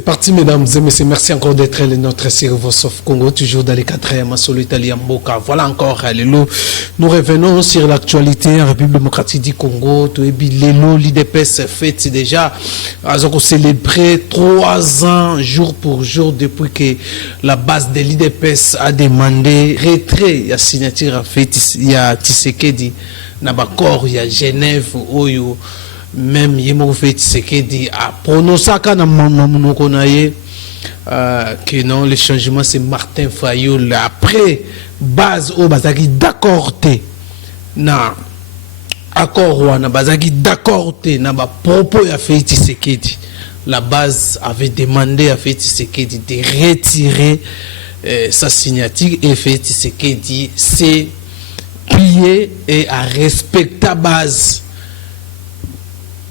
parti, mesdames et messieurs. Merci encore d'être les nôtres sur Voice of Congo, toujours dans les 4e sur l'Italie Mboka. Voilà encore, Lélo. Nous revenons sur l'actualité en République démocratique du Congo. Lélo, l'IDPS fête déjà. Nous avons célébré 3 ans, jour pour jour, depuis que la base de l'IDPS a demandé retrait. Il y a signature à fait, il y a Tshisekedi, Nabakor, il y a Genève, Oyo. Même Yemo fait Tshisekedi a prononcé que non, le changement c'est Martin Fayoul. Après, base au Bazaki d'accord na accord ou na Bazaki d'accord na ba propos a fait Tshisekedi. La base avait demandé à fait Tshisekedi de retirer sa signature et fait Tshisekedi s'est plié et a respecté la base.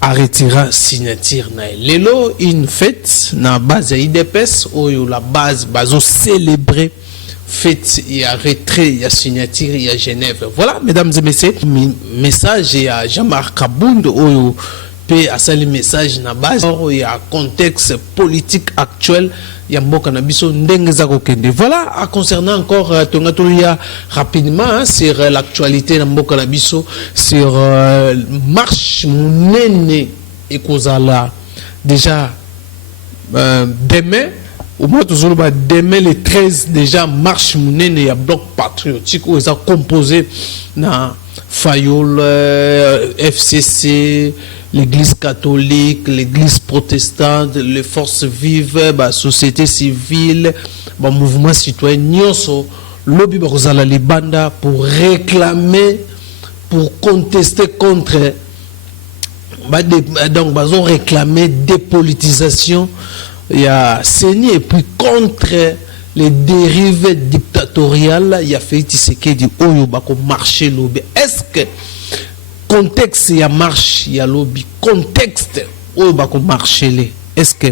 A retiré signature na Lelo une fête na base IDPS où la base bazo célébrer fête il y a retrait il y a signature il y a Genève. Voilà mesdames et messieurs, message à Jean-Marc Kabound où peut assaler message na base il y a contexte politique actuel il y a mboka na biso ndenge za kokende. Voilà concernant encore tongatolia rapidement sur l'actualité na mboka na biso sur marche munene ekozala déjà demain au moins toujours demain le 13 déjà marche munene ya bloc patriotique où ils ont composé na Fayoul, FCC, l'église catholique, l'église protestante, les forces vives, la société civile, le mouvement citoyen, nyonso, lobby bakozala libanda pour réclamer, pour contester contre, donc bazo réclamer dépolitisation, il y a CENI et puis contre les dérives dictatoriales, il y a fait Tshisekedi oyo bako marché lobby. Est-ce que contexte il y a marche il y a lobby contexte oyo bako marché est-ce que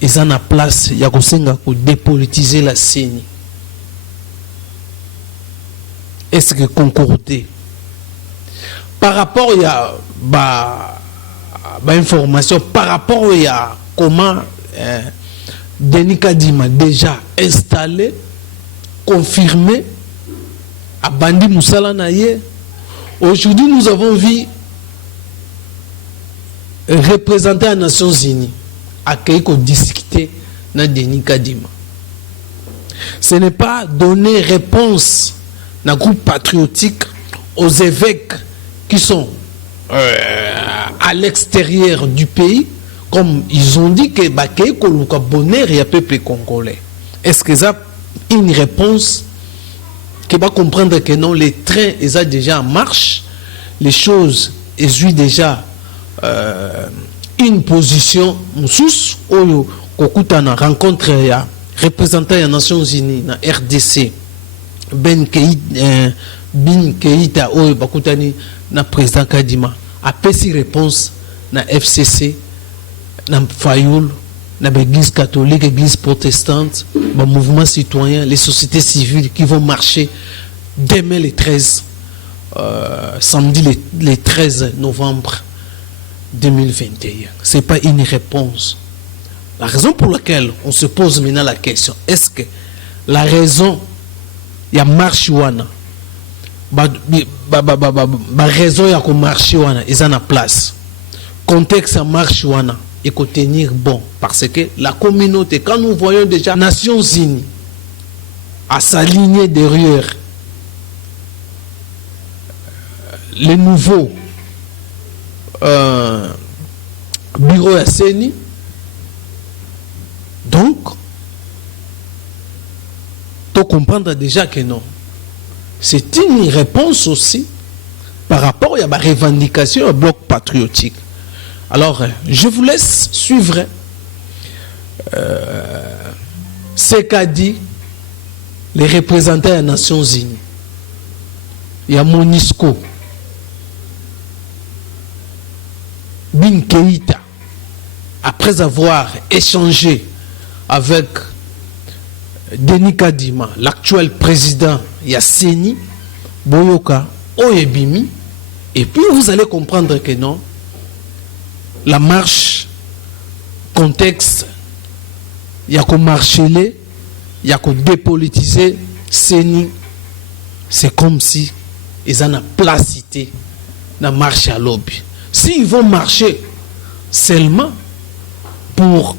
ils en a place il y a kosenga ko dépolitiser la CENI? Est-ce que concordé par rapport il y a information par rapport il y a comment Denis Kadima déjà installé, confirmé, à Bandi Moussala Naye. Aujourd'hui, nous avons vu représenter les Nations Unies accueillir qu'on discuter dans Denis Kadima. Ce n'est pas donner réponse dans le groupe patriotique aux évêques qui sont à l'extérieur du pays. Comme ils ont dit que Baké Koluka bonheur et peuple congolais. Est-ce que ça une réponse qui va comprendre que non, les trains ils ont déjà en marche, les choses ils ont déjà une position sous oyo kokutana rencontre ya représentant des Nations Unies na RDC Ben Keïta oyo bakutani na président Kadima a pesi réponse na FCC na Fayoul, na l'église catholique, l'église protestante, le mouvement citoyen, les sociétés civiles qui vont marcher demain le 13, samedi le 13 novembre 2021. Ce n'est pas une réponse. La raison pour laquelle on se pose maintenant la question, est-ce que la raison, il y a marche wana, raison il y a marche wana, ils en a place. Contexte à marche wana. Et qu'on tenir bon parce que la communauté, quand nous voyons déjà Nations Unies à s'aligner derrière les nouveaux bureaux à CENI, donc tu comprends déjà que non, c'est une réponse aussi par rapport à la revendication au bloc patriotique. Alors, je vous laisse suivre ce qu'a dit les représentants des Nations Unies. Il y a Monisco, Bin Keïta, après avoir échangé avec Denis Kadima, l'actuel président Yasseni, Boyoka, Oyebimi, et puis vous allez comprendre que non, la marche, contexte, il y a qu'on marcher, il y a qu'on dépolitiser, CENI. C'est comme si ils ont la placité dans marche à lobby. S'ils vont marcher seulement pour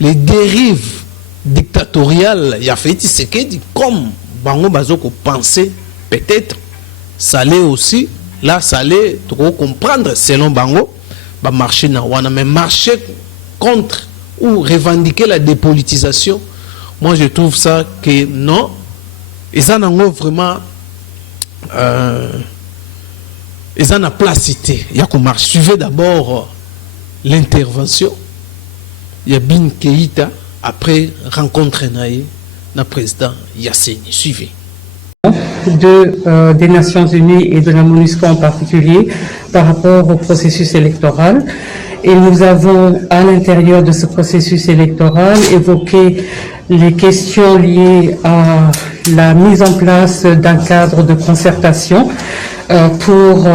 les dérives dictatoriales, il y a fait ce que comme Bango Bazoko pensait, peut-être, ça allait aussi, là, ça allait trop comprendre selon Bango, bah marcher na wana, mais marcher contre ou revendiquer la dépolitisation, moi je trouve ça que non, ils en ont vraiment ils en ont placité. Il y a qu'on marche. Suivez d'abord l'intervention. Il y a Bin Keïta, après rencontre na président Yasseni. Suivez. Des Nations Unies et de la MONUSCO en particulier par rapport au processus électoral. Et nous avons à l'intérieur de ce processus électoral évoqué les questions liées à la mise en place d'un cadre de concertation pour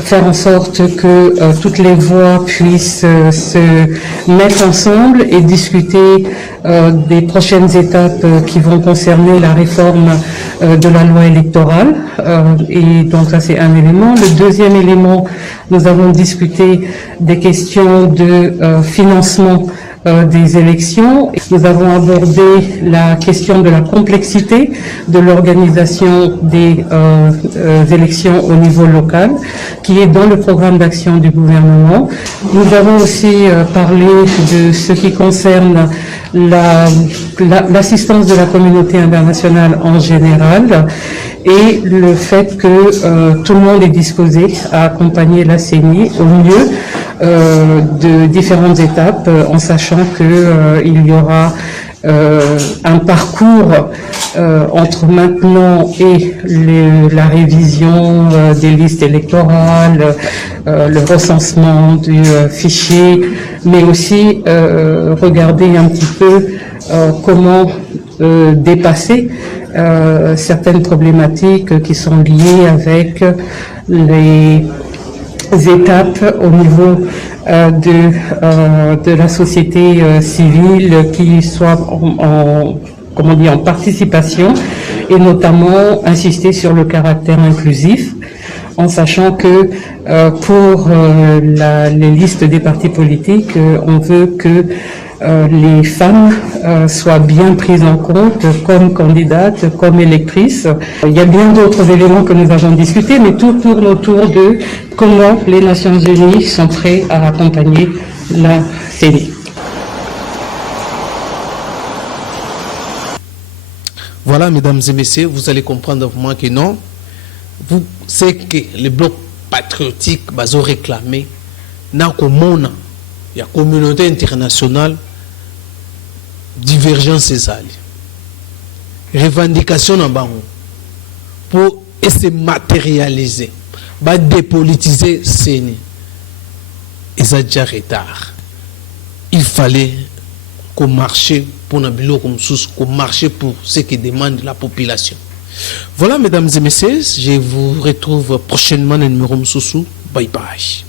faire en sorte que toutes les voix puissent se mettre ensemble et discuter des prochaines étapes qui vont concerner la réforme de la loi électorale. Et donc ça c'est un élément. Le deuxième élément, nous avons discuté des questions de financement des élections. Nous avons abordé la question de la complexité de l'organisation des élections au niveau local, qui est dans le programme d'action du gouvernement. Nous avons aussi parlé de ce qui concerne l'assistance de la communauté internationale en général et le fait que tout le monde est disposé à accompagner la CENI au mieux de différentes étapes, en sachant qu'il y aura un parcours entre maintenant et la révision des listes électorales, le recensement du fichier, mais aussi regarder un petit peu comment dépasser certaines problématiques qui sont liées avec les étapes au niveau de la société civile qui soit en participation et notamment insister sur le caractère inclusif en sachant que pour les listes des partis politiques, on veut que les femmes soient bien prises en compte comme candidates, comme électrices. Il y a bien d'autres éléments que nous avons discutés, mais tout tourne autour de comment les Nations Unies sont prêtes à accompagner la CENI. Voilà, mesdames et messieurs, vous allez comprendre pour moi que non. Vous savez que les blocs patriotiques ont réclamé dans la communauté internationale divergence et revendication en bas pour se matérialiser, dépolitiser CENI. Et ça déjà retard. Il fallait qu'on marche pour qu'on marche pour ce que demande la population. Voilà, mesdames et messieurs, je vous retrouve prochainement dans le numéro Moussou. Bye bye.